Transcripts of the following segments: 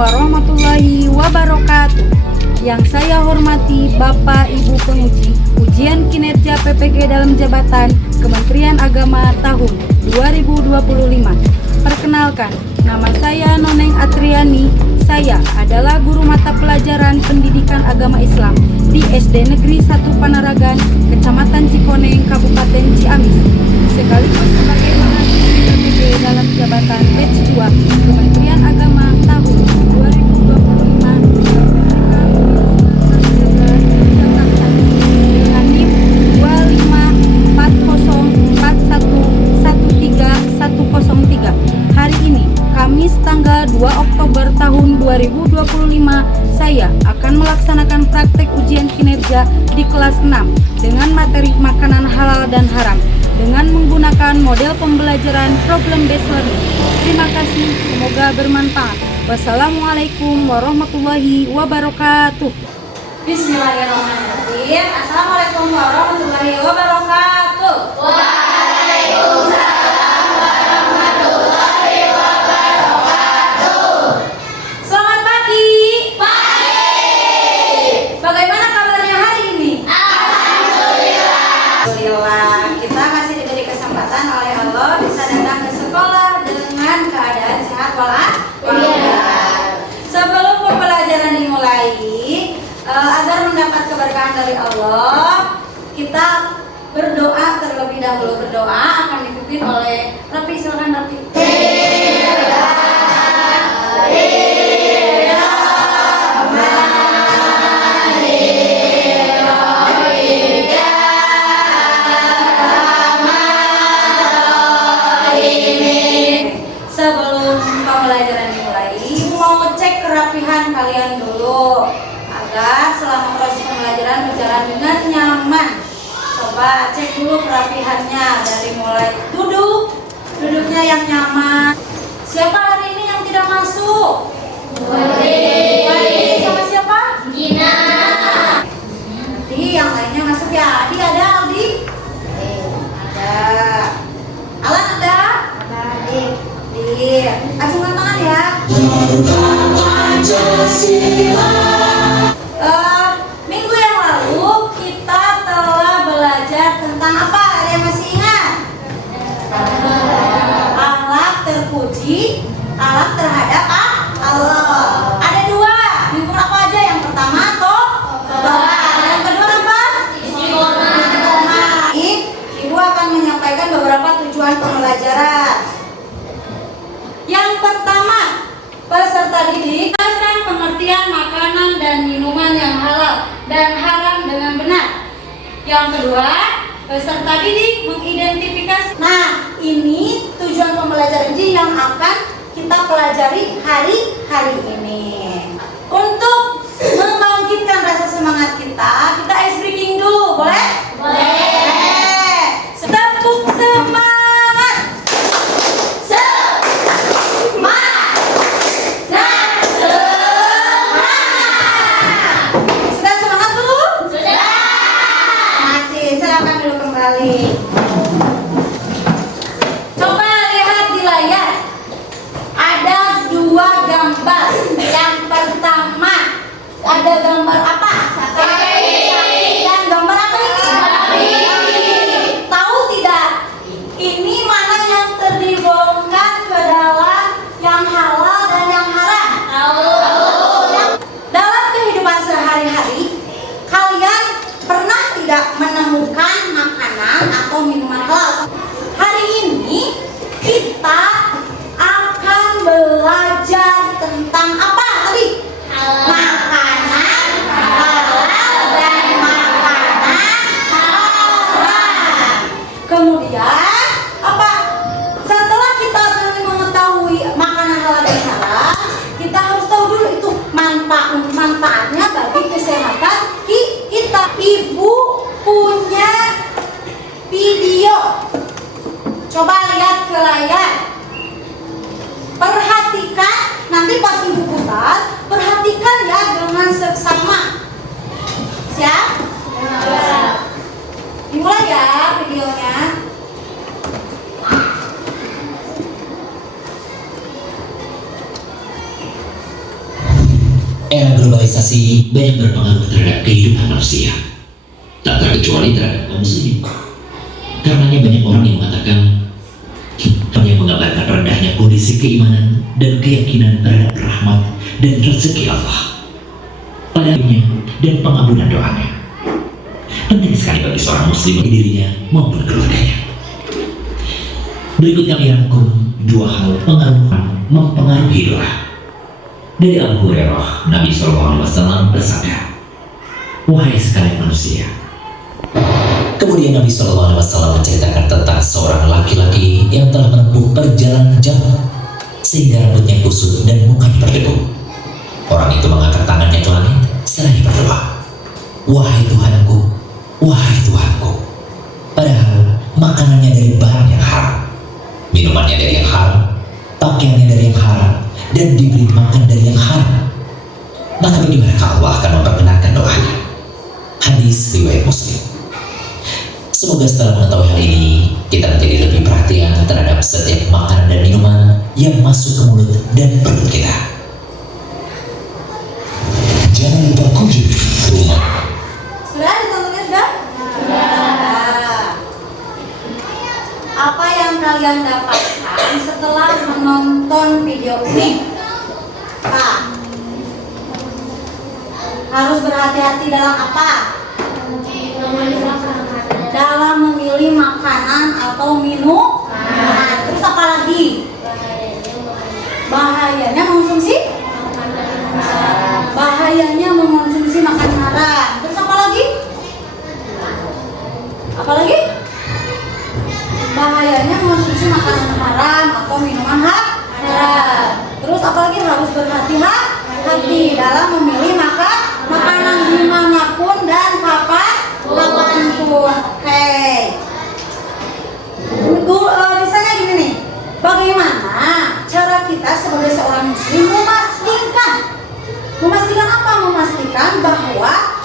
warahmatullahi wabarakatuh. Yang saya hormati Bapak Ibu penguji ujian kinerja PPG dalam jabatan Kementerian Agama tahun 2025. Perkenalkan, nama saya Noneng Atriani. Saya adalah guru mata pelajaran pendidikan agama Islam di SD Negeri 1 Panaragan, Kecamatan Cikoneng, Kabupaten Ciamis, sekaligus sebagai mahasiswi PPG dalam jabatan Batch 2 Kementerian Agama tahun 2025 dengan NIM 25404113103. Hari ini, Kamis tanggal 2 Oktober tahun 2025, saya akan melaksanakan praktek ujian kinerja di kelas 6 dengan materi makanan halal dan haram dengan menggunakan model pembelajaran problem based learning. Terima kasih, semoga bermanfaat. Wassalamualaikum warahmatullahi wabarakatuh. Bismillahirrahmanirrahim. Assalamualaikum warahmatullahi wabarakatuh. Waalaikumsalam warahmatullahi wabarakatuh. Selamat pagi. Pagi. Bagaimana kabarnya hari ini? Alhamdulillah. Kita masih diberi kesempatan oleh Allah bisa datang ke sekolah dengan keadaan sehat walafiat. Sebelum pembelajaran dimulai, agar mendapat keberkahan dari Allah, kita berdoa terlebih dahulu. Berdoa akan dipimpin oleh Rapi. Silakan Rapi. Sebelum pembelajaran dimulai, mau cek kerapihan kalian dulu agar selama proses pembelajaran berjalan dengan nyaman. Coba cek dulu kerapihannya dari mulai duduknya yang nyaman. Siapa hari ini yang tidak masuk? Wadi. Sama siapa? Gina. Nanti yang lainnya masuk ya. Adi ada, Aldi? Ada. Alan ada? Ada. Acungkan tangan ya. Minggu yang lalu kita telah belajar tentang apa? Ada yang masih ingat? Akhlak terpuji, akhlak terhadap Allah. Ada dua. Minggu apa aja? Yang pertama doa. Yang kedua apa? Istiqomah. Ibu akan menyampaikan beberapa tujuan pembelajaran. Yang pertama, peserta didik menjelaskan pengertian makanan dan minuman yang halal dan haram dengan benar. Yang kedua, peserta didik mengidentifikasi. Nah, ini tujuan pembelajaran yang akan kita pelajari hari ini. Untuk membangkitkan rasa semangat kita ice breaking dulu, boleh? Boleh. Tepuk semangat. Coba lihat di layar. Ada dua gambar. Yang pertama ada gambar apa? Sapi. Dan gambar apa ini? Sapi. Tahu tidak? Ini mana yang tergolongkan ke dalam yang halal dan yang haram? Tahu. Dalam kehidupan sehari-hari, kalian pernah tidak menemukan makanan atau minuman halal? Hari ini kita akan belajar tentang apa tadi? Makanan halal dan makanan haram. Kemudian apa? Setelah kita mengetahui makanan halal dan haram, kita harus tahu dulu itu manfaatnya bagi kesehatan kita. Ibu punya video. Coba lihat ke layar. Perhatikan, nanti pas ibu putar, perhatikan ya dengan seksama. Siap? Siap. Dimulai ya videonya. Era globalisasi banyak berpengaruh terhadap kehidupan manusia, tak terkecuali terhadap kaum muslimin. Karenanya banyak orang yang mengatakan yang menggambarkan rendahnya kondisi keimanan dan keyakinan terhadap rahmat dan rezeki Allah padanya dan pengampunan doanya. Penting sekali bagi seorang muslim bagi dirinya maupun keluarganya. Berikut kami rangkum dua hal mempengaruhi doa. Dari Abu Hurairah, Nabi SAW bersabda, "Wahai sekalian manusia." Kemudian Nabi SAW menceritakan tentang seorang laki-laki yang telah menempuh perjalanan jauh sehingga rambutnya kusut dan mukanya berdebu. Orang itu mengangkat tangannya ke langit seraya berdoa, "Wahai Tuhanku, wahai Tuhanku." Padahal makanannya dari barang yang haram, minumannya dari yang haram, pakaiannya dari yang haram, dan diberi makan dari yang haram. Maka bagaimanakah Allah akan memperkenankan doanya? Hadis riwayat Muslim. Semoga setelah mengetahui hal ini, kita menjadi lebih perhatian terhadap setiap makanan dan minuman yang masuk ke mulut dan perut kita. Jangan lupa kunjungi rumah. Sudah ditontonnya sudah? Sudah. Apa yang kalian dapatkan setelah menonton video ini? Pak, harus berhati-hati dalam apa? Dalam memilih makanan atau minuman. Terus apa lagi? Bahayanya mengonsumsi? Bahayanya mengonsumsi makanan haram. Terus apa lagi? Apa lagi? Bahayanya mengonsumsi makanan haram atau minuman haram. Terus apa lagi? Harus berhati-hati dalam memilih makanan dimanapun dan kapanpun. Oke. Misalnya gini nih, bagaimana cara kita sebagai seorang muslim memastikan apa? Memastikan bahwa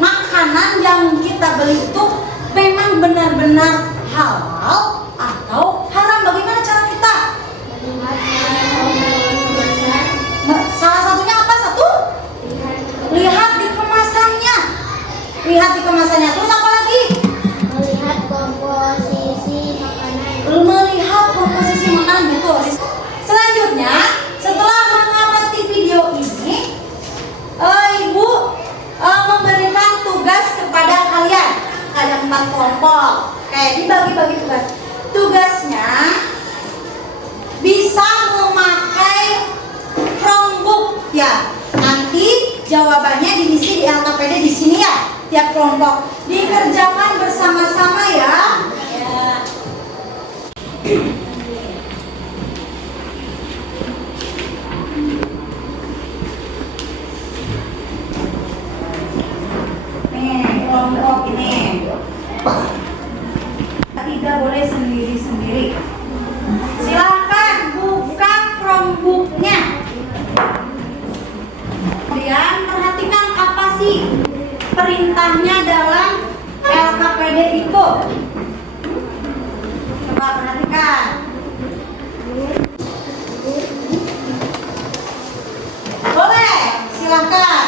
makanan yang kita beli itu memang benar-benar halal atau haram. Bagaimana cara kita? Salah satunya apa? Lihat di kemasannya. Lihat di kemasannya. Terus apa lagi? Melihat komposisi makanan. Melihat komposisi makanan, betul. Selanjutnya, setelah mengamati video ini, Ibu memberikan tugas kepada kalian. Ada 4 kelompok. Kayak dibagi-bagi tugas. Tugasnya bisa memakai Chromebook ya. Nanti jawabannya diisi di LKPD di sini ya. Tiap kelompok dikerjakan bersama-sama ya. Nih, kelompok ini. Tidak boleh sendiri-sendiri. Silakan buka Chromebook-nya. Kemudian perhatikan apa sih perintahnya dalam LKPD itu. Coba perhatikan. Boleh, silakan.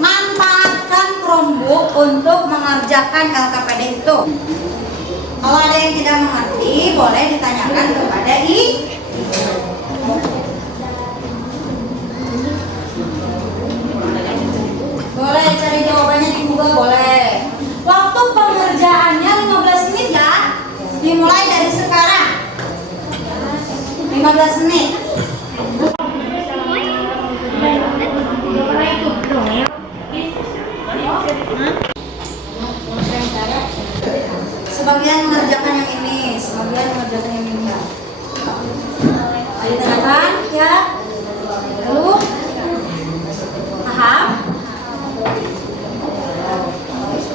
Manfaatkan Chromebook untuk mengerjakan LKPD itu. Kalau ada yang tidak mengerti, boleh ditanyakan kepada boleh cari jawabannya di Google, boleh. Waktu pengerjaannya 15 menit ya. Dimulai dari sekarang. 15 menit. Sebagian mengerjakan yang ini, sebagian mengerjakan yang ini. Ditanyakan ya. Lalu paham?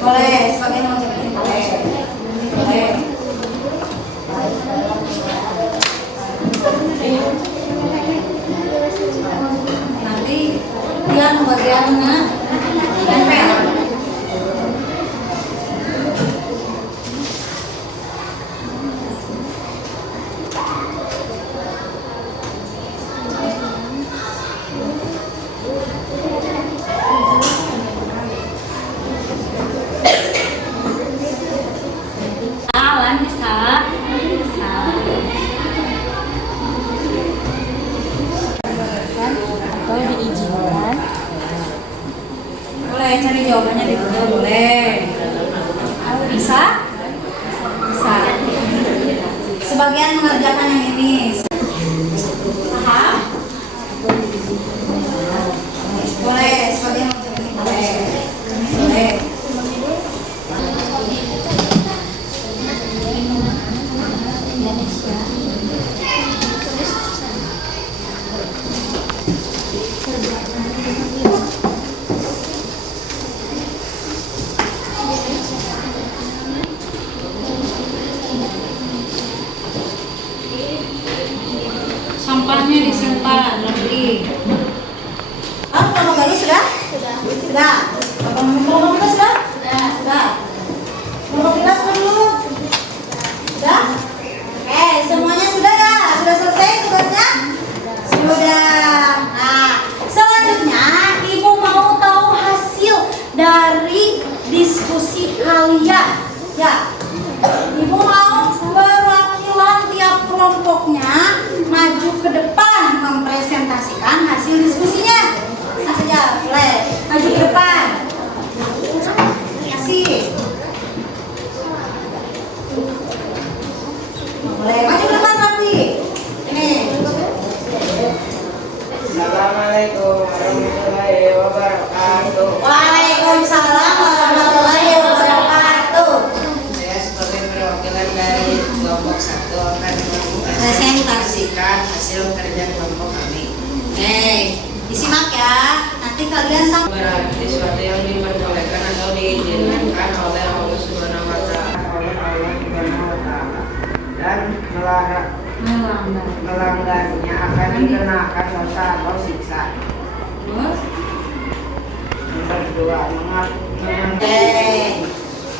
Boleh, sebagian mengerjakan ini boleh. Boleh. Nanti yang bagiannya nempel. kalau diizinkan. Boleh cari jawabannya di Google, boleh. Bisa? Bisa. Sebagian mengerjakan yang ini. Paham? Boleh, sebagian mengerjakan ini boleh. Boleh. Sampahnya disimpan rapi. Kelompok ini sudah? Sudah. Kelompok kita sudah? Sudah. Kelompok kita sudah belum? Sudah? Oke, semuanya sudah ya? Sudah selesai tugasnya? Sudah. Nah, selanjutnya Ibu mau tahu hasil dari diskusi kalian. Ya. Ibu mau perwakilan tiap kelompoknya maju ke depan mempresentasikan hasil diskusinya. Saja, boleh maju ke depan. Kasih. Boleh maju ke depan nanti. Ini. Assalamualaikum warahmatullahi wabarakatuh. Waalaikumsalam warahmatullahi wabarakatuh. Saya sebagai perwakilan dari kelompok 1 akan Presentasikan hasil kerja kelompok kami. Disimak ya. Nanti kalian tahu. Berarti sesuatu yang diperbolehkan atau diizinkan oleh Allah Subhanahu wa Ta'ala dan melanggarnya akan dikenakan dosa atau siksa. Terus? Yang kedua,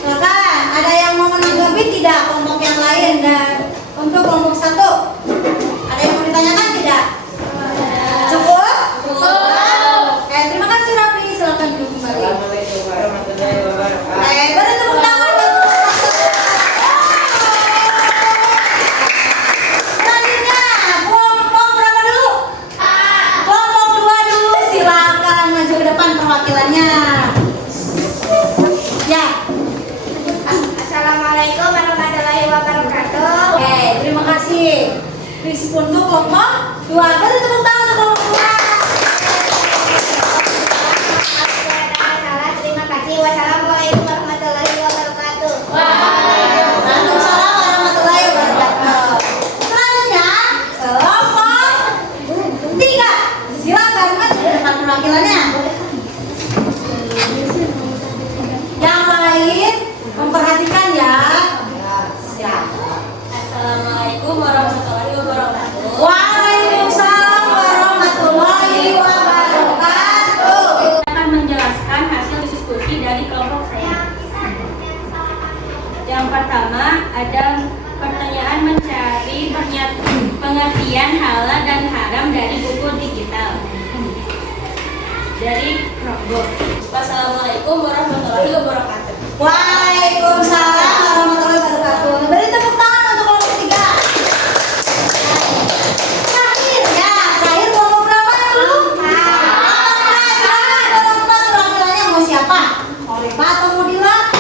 Silakan, ada yang mau menanggapi tidak kelompok yang lain dan untuk kelompok 1? Ada yang mau ditanyakan tidak? Cukup? Oke, terima kasih Rafi. Silakan duduk kembali. Assalamualaikum warahmatullahi wabarakatuh. Beri tepuk tangan dulu. Selanjutnya, kelompok berapa dulu? Kelompok 2 dulu. Silakan maju ke depan perwakilannya. Ya. Assalamualaikum warahmatullahi wabarakatuh. Oke, terima kasih. Untuk kelompok 2. Beri tepuk tangan untuk kelompok 2. Terima kasih. Wassalamualaikum warahmatullahi wabarakatuh. Waalaikumsalam warahmatullahi wabarakatuh. Selanjutnya, kelompok 3. Silakan maju ke depan perwakilannya. Yang lain memperhatikan ya. Siap. Assalamualaikum warahmatullahi wabarakatuh. Waalaikumsalam warahmatullahi wabarakatuh. Akan menjelaskan hasil diskusi dari kelompok saya. Yang pertama ada pertanyaan mencari pengertian halal dan haram dari buku digital dari Chromebook. Wassalamualaikum warahmatullahi wabarakatuh. Waalaikumsalam warahmatullahi wabarakatuh. Beri tepuk tangan untuk kelompok 3. Terakhir kelompok berapa dulu? Kelompok 4 perwakilannya mau siapa? Mau Rifa atau mau Dila?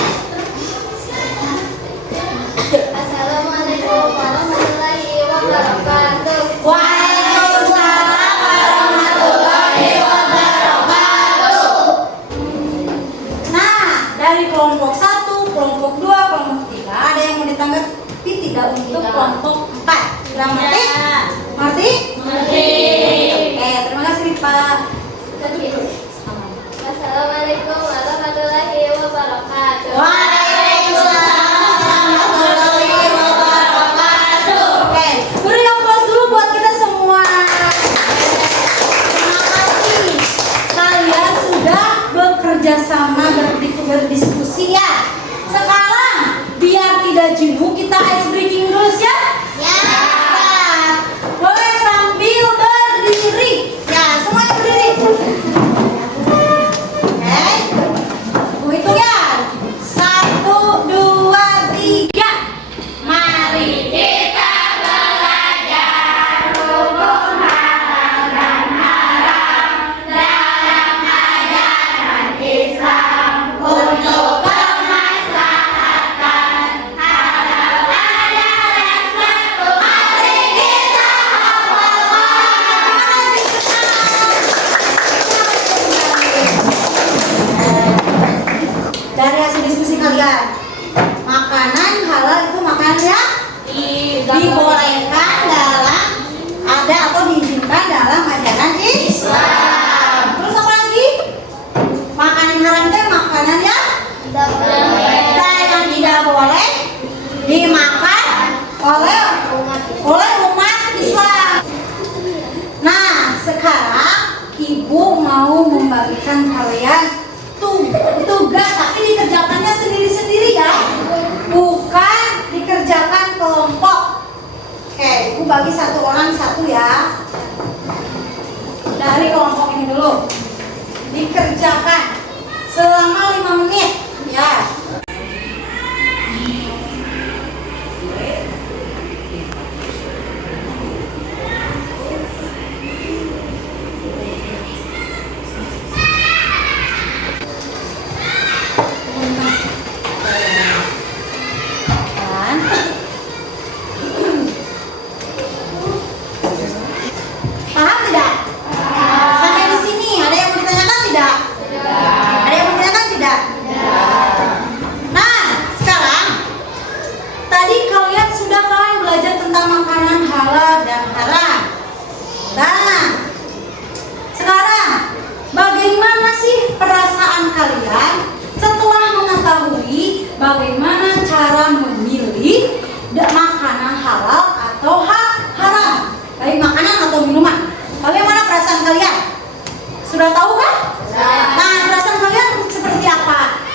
Assalamualaikum warahmatullahi wabarakatuh. Waalaikumsalam warahmatullahi wabarakatuh. Nah, dari kelompok 1, kelompok 2, kelompok 3 ada yang mau ditanggapi tidak untuk kelompok 4? Sudah mengerti? Mengerti? Oke, terima kasih Rifa. Assalamualaikum warahmatullahi wabarakatuh. Waalaikumsalam warahmatullahi wabarakatuh. Oke, beri aplaus dulu buat kita semua. Terima kasih. Kalian sudah bekerja sama berdiskusi ya. Sekarang biar tidak jenuh kita ice breaking dulu siap? Ya. Boleh sambil berdiri. Ya, semuanya berdiri. kalian. Makanan halal itu makanan yang dibolehkan dalam ada atau diizinkan dalam ajaran Islam. Terus apa lagi? Makanan haram itu makanan yang tidak boleh dimakan oleh umat Islam. Nah, sekarang ibu mau membagikan kalian tugas, tapi dikerjakannya sendiri-sendiri ya, bukan dikerjakan kelompok. Oke, ibu bagi satu orang satu ya. Dari kelompok ini dulu dikerjakan selama 5 menit ya. Paham tidak? Sampai di sini ada yang mau ditanyakan tidak? Ada yang mau ditanyakan tidak? Nah, sekarang tadi kalian sudah belajar tentang makanan halal dan haram. Nah, sekarang bagaimana sih perasaan kalian setelah mengetahui bagaimana cara memilih makanan halal atau haram? Baik makanan atau minuman. Bagaimana perasaan kalian? Sudah tahu kan? Nah, perasaan kalian seperti apa?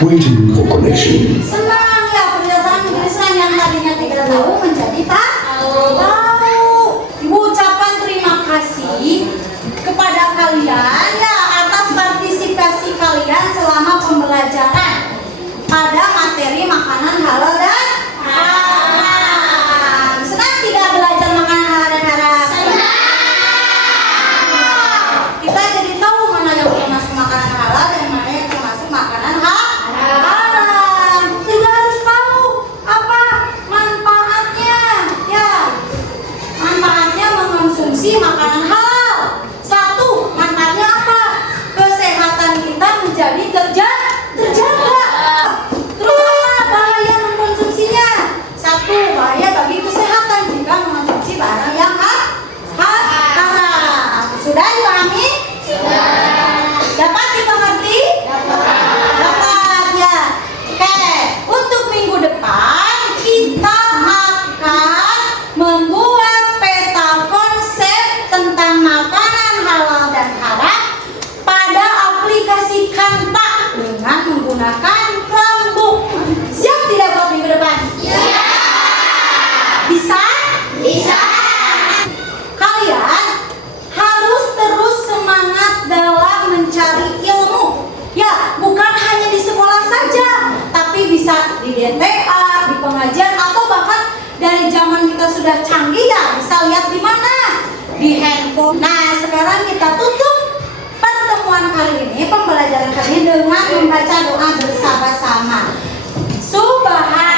Waiting for connection. Senang ya, perasaan yang tadinya tidak tahu menjadi tahu. Ibu ucapkan terima kasih kepada kalian ya atas partisipasi kalian selama pembelajaran pada materi makanan halal dan haram. Senang tidak belajar makanan halal dan haram? Kita jadi tahu mana yang termasuk makanan halal dan mana yang termasuk makanan haram. Juga harus tahu apa manfaatnya ya. Manfaatnya mengonsumsi makanan halal. Satu, manfaatnya apa? Kesehatan kita menjadi terjaga. Terus apa bahaya mengkonsumsinya? Satu, bahaya bagi kesehatan jika mengonsumsi barang yang haram. Sudah dipahami? Dapat dimengerti? Dapat ya. Oke, untuk minggu depan kita akan membuat peta konsep tentang makanan halal dan haram pada aplikasi Canva dengan menggunakan Chromebook. Siap tidak buat minggu depan? Bisa? Bisa. Kalian harus terus semangat dalam mencari ilmu. Ya, bukan hanya di sekolah saja, tapi bisa di DTA, di pengajian, atau bahkan dari zaman kita sudah canggih ya, bisa lihat di mana? Di handphone. Nah, sekarang kita tutup pertemuan kali ini, pembelajaran kali ini dengan membaca doa bersama-sama. Subhan